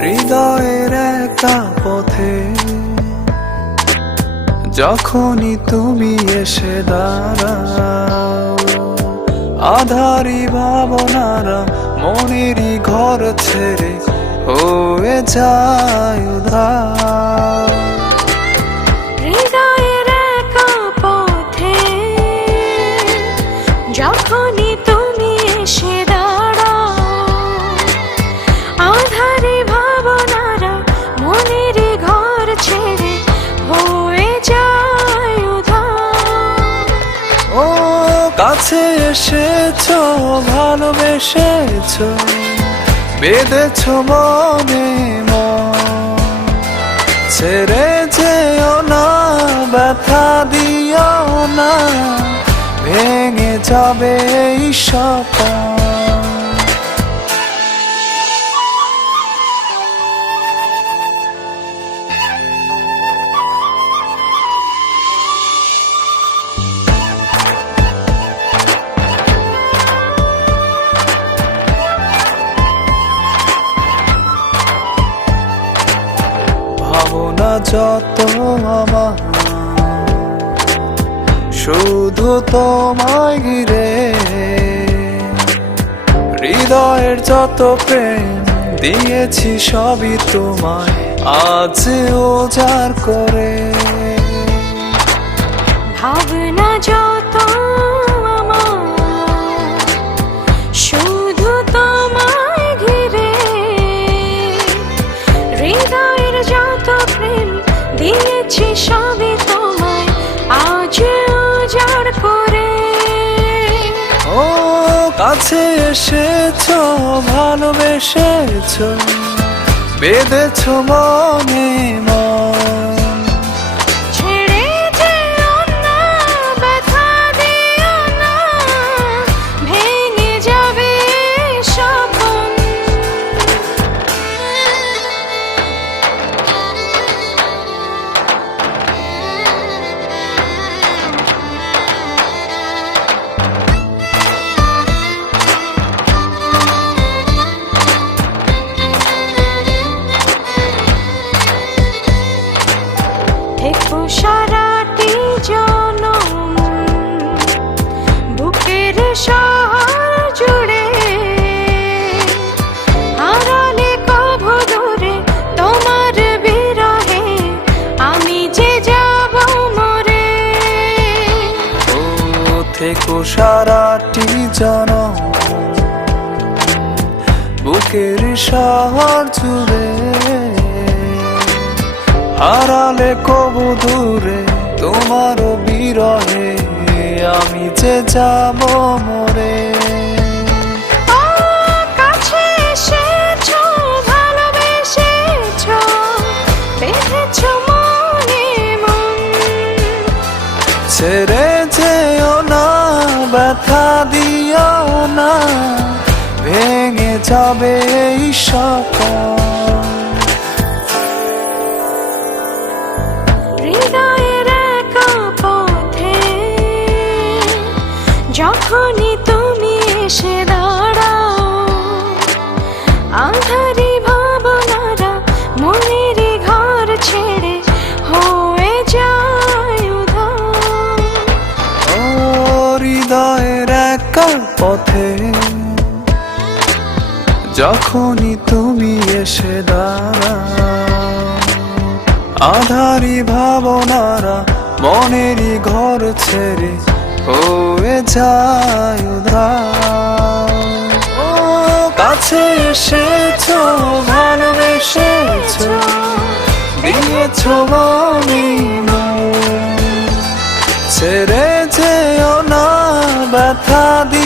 হৃদয়ের একা পথে যখনই তুমি এসে দাঁড়াও, আধারি ভাবনারা মনেরই ঘর ছেড়ে হয়ে যায় উধার। হৃদয়ের একা পথে যখনই তুমি এসে দাঁড়াও, আধারে ভাবনারা মনের ঘর ছেড়ে হয়ে যায় উধার। ও কাছে এসেছো, ভালোবেসেছো, বেঁধেছো মনে মন, ছেড়ে যেও না, ব্যথা দিও না, ভেঙে যাবে এই স্বপ্ন। ভাবনা যত আমার শুধু তোমায় ঘিরে, হৃদয়ের যত প্রেম দিয়েছি সবই তোমায় আজ উজাড় করে। ভাবনা যত আমার শুধু তোমায় ঘিরে, হৃদয়ের যত প্রেম দিয়েছি সবই তোমায় আজ উজাড় করে। ও কাছে এসেছো, ভালোবেসেছো, বেঁধেছো মনে মন, ছেড়ে যেও না, ব্যথা দিও না, ভেঙে যাবে স্বপ্ন। থেকো সারাটি জনম বুকের শহর জুড়ে, হারালে কভু দূরে তোমার বিরহে আমি যে যাব মরে। ও থেকো সারাটি জনম বুকের শহর জুড়ে, হারালে কবু দূরে তোমার বিরহে আমি যে যাব মরে। ও কাছে এসেছো, ভালোবেসেছো, বেঁধেছো মনে মন, ছেড়ে যেও না, ব্যথা দিও না, ভেঙে যাবে এই স্বপ্ন। হৃদয়ের একা পথে যখনই তুমি এসে দাঁড়াও, আধারি ভাবনারা মনের ঘর ছেড়ে হয়ে যায় উধার। ও হৃদয়ের একা পথে যখনই তুমি এসে দাঁড়াও, আধারি ভাবনারা মনেরই ঘর ছেড়ে হয়ে যায় উধার। ও কাছে এসেছো, ভালোবেসেছো, দিয়েছো মনে মন, ছেড়ে যেও না ব্যথা দিয়ে